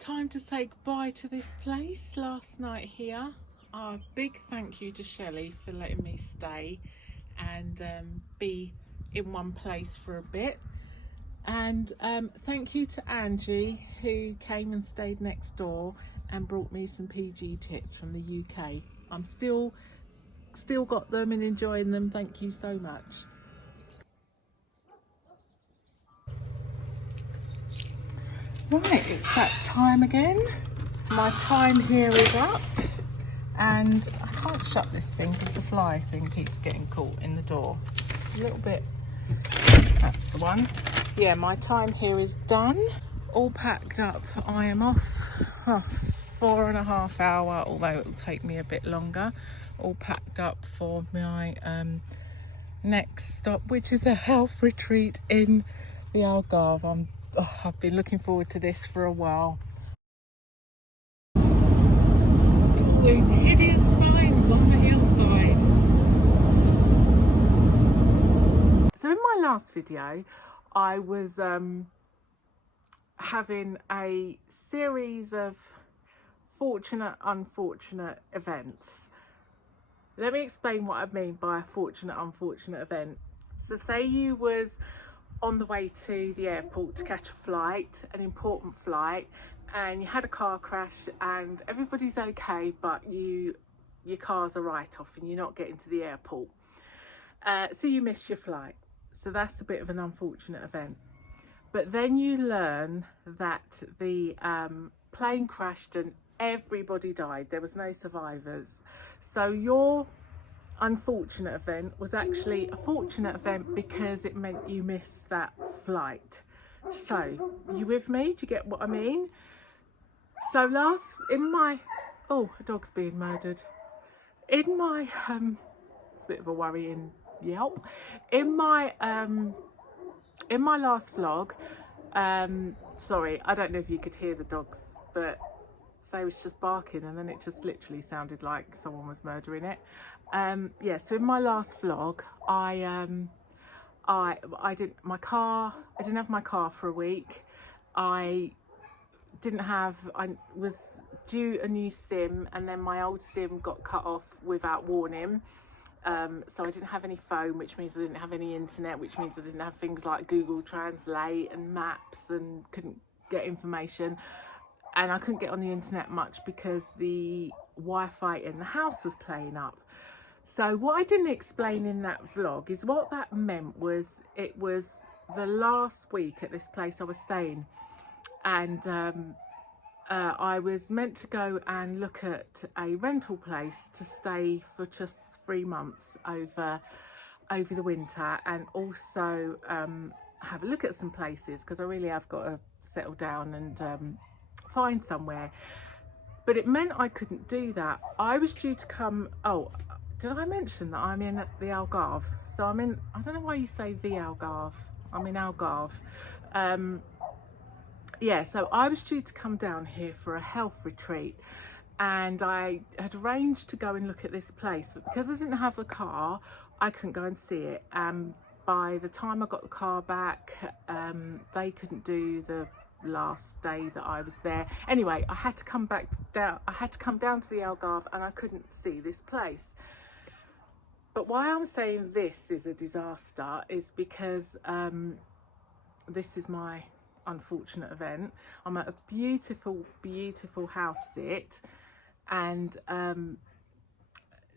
time to say goodbye to this place. Last night here. A big thank you to Shelley for letting me stay and be in one place for a bit. And thank you to Angie, who came and stayed next door and brought me some PG tips from the UK. I'm still got them and enjoying them. Thank you so much. Right, it's that time again. My time here is up, and I can't shut this thing because the fly thing keeps getting caught in the door. A little bit, that's the one. Yeah, my time here is done. All packed up. I am off. 4.5 hours, although it will take me a bit longer. All packed up for my next stop, which is a health retreat in the Algarve. I've been looking forward to this for a while. All these hideous signs on the hillside. So in my last video, I was having a series of fortunate, unfortunate events. Let me explain what I mean by a fortunate, unfortunate event. So say you was on the way to the airport to catch a flight, an important flight, and you had a car crash and everybody's okay, but your car's a write-off and you're not getting to the airport. So you miss your flight. So that's a bit of an unfortunate event. But then you learn that the plane crashed and everybody died. There was no survivors. So your unfortunate event was actually a fortunate event because it meant you missed that flight. So, you with me? Do you get what I mean? So a dog's being murdered. In my, it's a bit of a worrying yelp. In my last vlog, sorry, I don't know if you could hear the dogs, but they was just barking and then it just literally sounded like someone was murdering it. Yeah, so in my last vlog, I didn't have my car for a week. I was due a new SIM, and then my old SIM got cut off without warning. So I didn't have any phone, which means I didn't have any internet, which means I didn't have things like Google Translate and maps, and couldn't get information. And I couldn't get on the internet much because the Wi-Fi in the house was playing up. So what I didn't explain in that vlog is what that meant was it was the last week at this place I was staying, and I was meant to go and look at a rental place to stay for just 3 months over the winter, and also have a look at some places because I really have got to settle down and find somewhere. But it meant I couldn't do that. I was due to come, did I mention that I'm in the Algarve? So I don't know why you say the Algarve. I'm in Algarve. Yeah, so I was due to come down here for a health retreat, and I had arranged to go and look at this place, but because I didn't have a car, I couldn't go and see it. And by the time I got the car back, they couldn't do the last day that I was there. Anyway, I had to come down to the Algarve, and I couldn't see this place. But why I'm saying this is a disaster is because this is my unfortunate event. I'm at a beautiful, beautiful house sit, and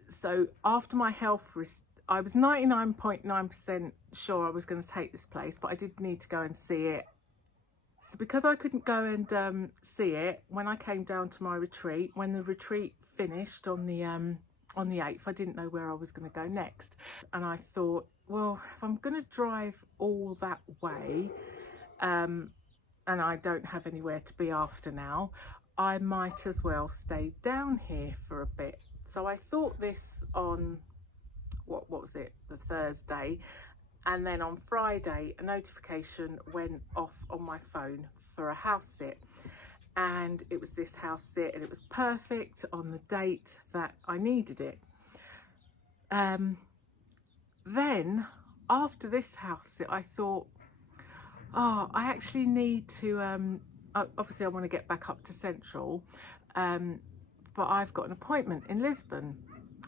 so after my health I was 99.9% sure I was going to take this place, but I did need to go and see it. So because I couldn't go and see it, when I came down to my retreat, when the retreat finished on the 8th, I didn't know where I was going to go next. And I thought, well, if I'm going to drive all that way, and I don't have anywhere to be after now, I might as well stay down here for a bit. So I thought this on, what was it, the Thursday, and then on Friday a notification went off on my phone for a house sit, and it was this house sit, and it was perfect on the date that I needed it. Then after this house sit, I thought, I actually need to obviously I want to get back up to Central, but I've got an appointment in Lisbon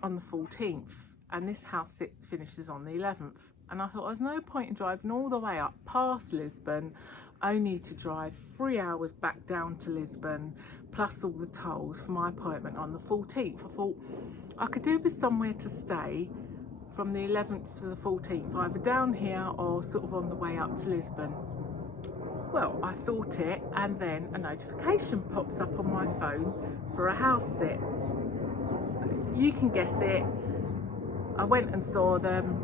on the 14th, and this house sit finishes on the 11th. And I thought there's no point in driving all the way up past Lisbon, only to drive 3 hours back down to Lisbon, plus all the tolls for my appointment on the 14th. I thought I could do with somewhere to stay from the 11th to the 14th, either down here or sort of on the way up to Lisbon. Well, I thought it, and then a notification pops up on my phone for a house sit. You can guess it. I went and saw them.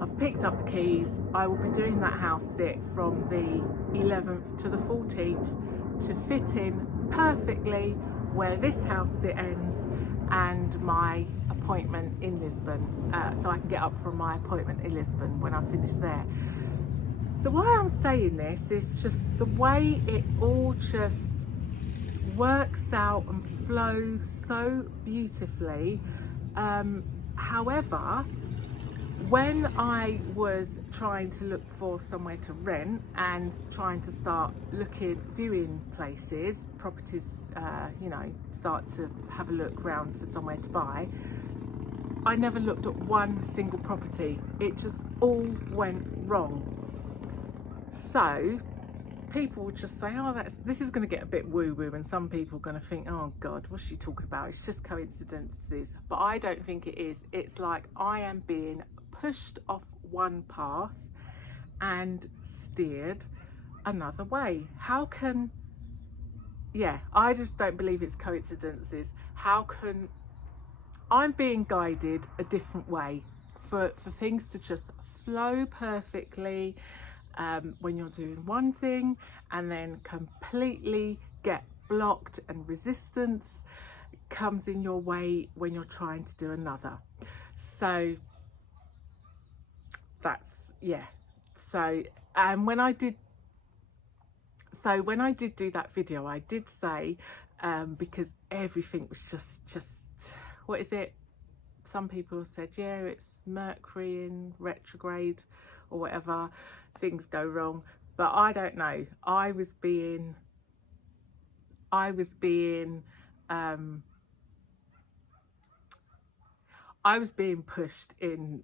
I've picked up the keys. I will be doing that house sit from the 11th to the 14th to fit in perfectly where this house sit ends and my appointment in Lisbon, so I can get up from my appointment in Lisbon when I finish there. So why I'm saying this is just the way it all just works out and flows so beautifully. However, when I was trying to look for somewhere to rent and trying to start viewing places, properties, start to have a look around for somewhere to buy, I never looked at one single property. It just all went wrong. So people would just say, oh, this is going to get a bit woo-woo, and some people are going to think, oh God, what's she talking about? It's just coincidences. But I don't think it is. It's like I am being pushed off one path and steered another way. I just don't believe it's coincidences. How can I'm being guided a different way for things to just flow perfectly when you're doing one thing, and then completely get blocked and resistance comes in your way when you're trying to do another. So that's, yeah. So, and when I did do that video, I did say, because everything was just, what is it? Some people said, yeah, it's Mercury in retrograde or whatever, things go wrong. But I don't know. I was being pushed in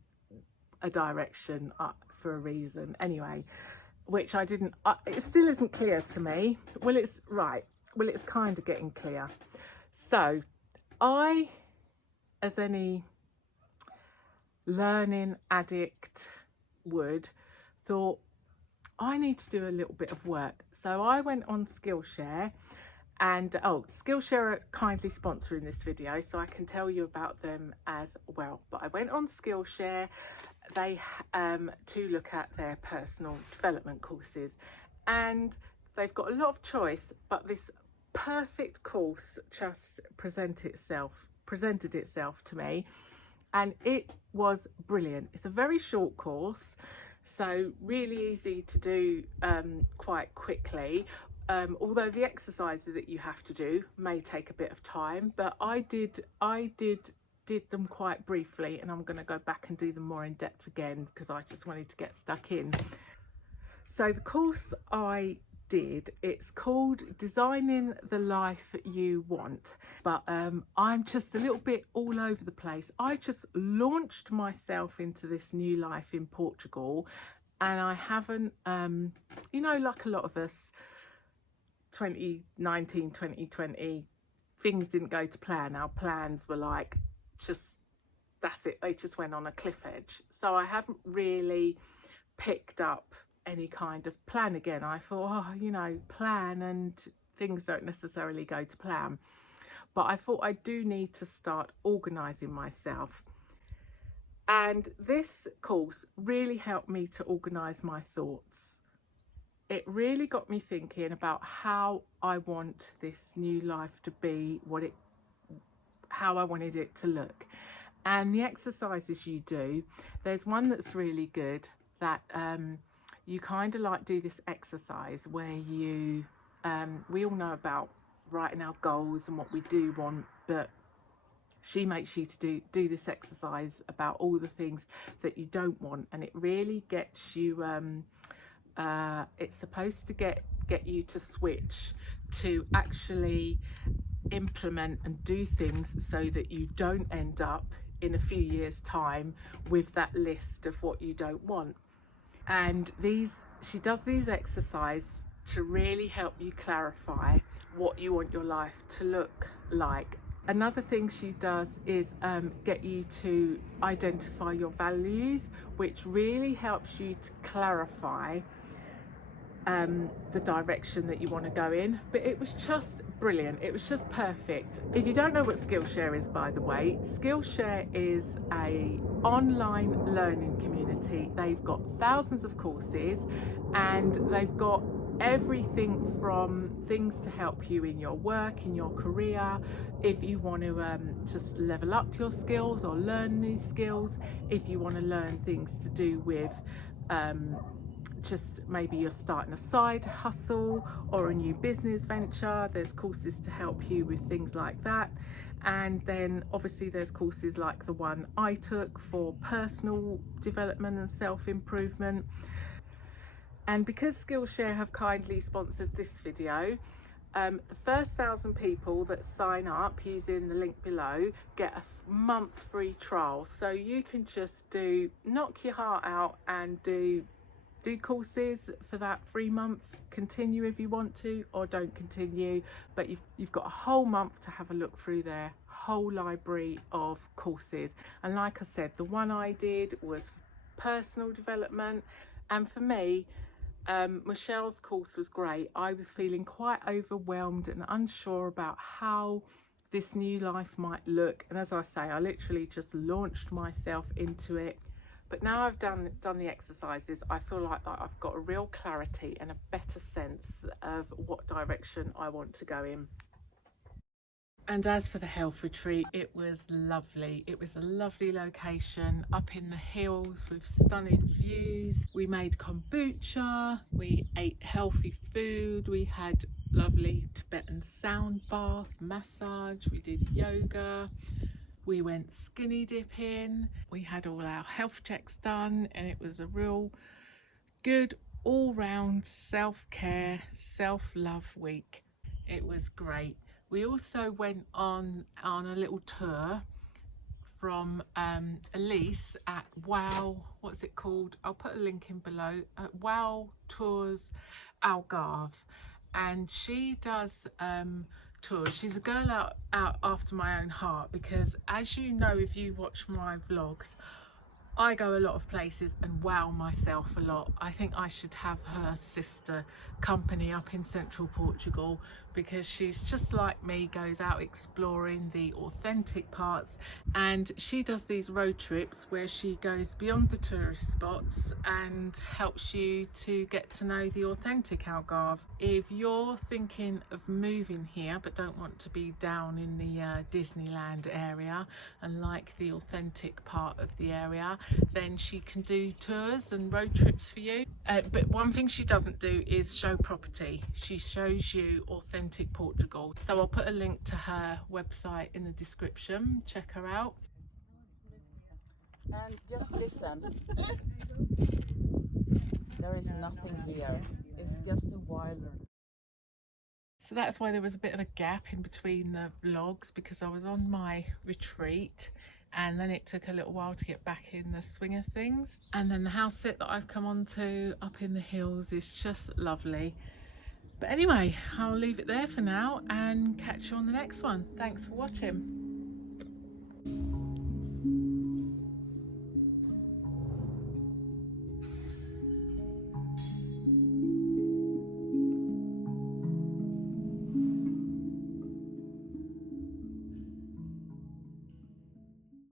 a direction for a reason anyway, which I didn't, it still isn't clear to me. Well, it's kind of getting clear. So I, as any learning addict would, thought I need to do a little bit of work. So I went on Skillshare, and Skillshare are kindly sponsoring this video, so I can tell you about them as well. But I went on Skillshare, they to look at their personal development courses, and they've got a lot of choice, but this perfect course just presented itself to me, and it was brilliant. It's a very short course, so really easy to do quite quickly, although the exercises that you have to do may take a bit of time, but I did them quite briefly, and I'm going to go back and do them more in depth again because I just wanted to get stuck in. So the course I did, it's called Designing the Life You Want, but I'm just a little bit all over the place. I just launched myself into this new life in Portugal, and I haven't like a lot of us, 2019 2020 things didn't go to plan. Our plans were like, just that's it, they just went on a cliff edge. So I haven't really picked up any kind of plan again. I thought, plan and things don't necessarily go to plan. But I thought I do need to start organising myself. And this course really helped me to organise my thoughts. It really got me thinking about how I want this new life to be, how I wanted it to look. And the exercises you do, there's one that's really good that you kind of like do this exercise where you, we all know about writing our goals and what we do want, but she makes you to do this exercise about all the things that you don't want, and it really gets you, it's supposed to get get you to switch to actually implement and do things so that you don't end up in a few years' time with that list of what you don't want. And she does these exercises to really help you clarify what you want your life to look like. Another thing she does is get you to identify your values, which really helps you to clarify the direction that you want to go in. But it was just brilliant. It was just perfect. If you don't know what Skillshare is, by the way, Skillshare is a online learning community. They've got thousands of courses, and they've got everything from things to help you in your work, in your career, if you want to just level up your skills or learn new skills, if you want to learn things to do with just maybe you're starting a side hustle or a new business venture, there's courses to help you with things like that. And then obviously there's courses like the one I took for personal development and self-improvement. And because Skillshare have kindly sponsored this video, the first 1,000 people that sign up using the link below get a month free trial. So you can just knock your heart out and do courses for that free month, continue if you want to, or don't continue, but you've got a whole month to have a look through their whole library of courses. And like I said, the one I did was personal development, and for me, Michelle's course was great. I was feeling quite overwhelmed and unsure about how this new life might look, and as I say, I literally just launched myself into it. But now I've done the exercises, I feel like I've got a real clarity and a better sense of what direction I want to go in. And as for the health retreat, it was lovely. It was a lovely location up in the hills with stunning views. We made kombucha, we ate healthy food, we had lovely Tibetan sound bath, massage, we did yoga. We went skinny dipping, we had all our health checks done, and it was a real good all-round self-care, self-love week. It was great. We also went on a little tour from Elise at what's it called? I'll put a link in below, Wow Tours Algarve, and she does tours. She's a girl out after my own heart, because as you know, if you watch my vlogs, I go a lot of places and wow myself a lot. I think I should have her sister company up in Central Portugal, because she's just like me, goes out exploring the authentic parts, and she does these road trips where she goes beyond the tourist spots and helps you to get to know the authentic Algarve. If you're thinking of moving here but don't want to be down in the Disneyland area and like the authentic part of the area, then she can do tours and road trips for you. But one thing she doesn't do is show property. She shows you authentic Portugal. So I'll put a link to her website in the description. Check her out. And just listen. There is nothing here. It's just a wilder. So that's why there was a bit of a gap in between the vlogs, because I was on my retreat and then it took a little while to get back in the swing of things. And then the house sit that I've come on to up in the hills is just lovely. But anyway, I'll leave it there for now and catch you on the next one. Thanks for watching.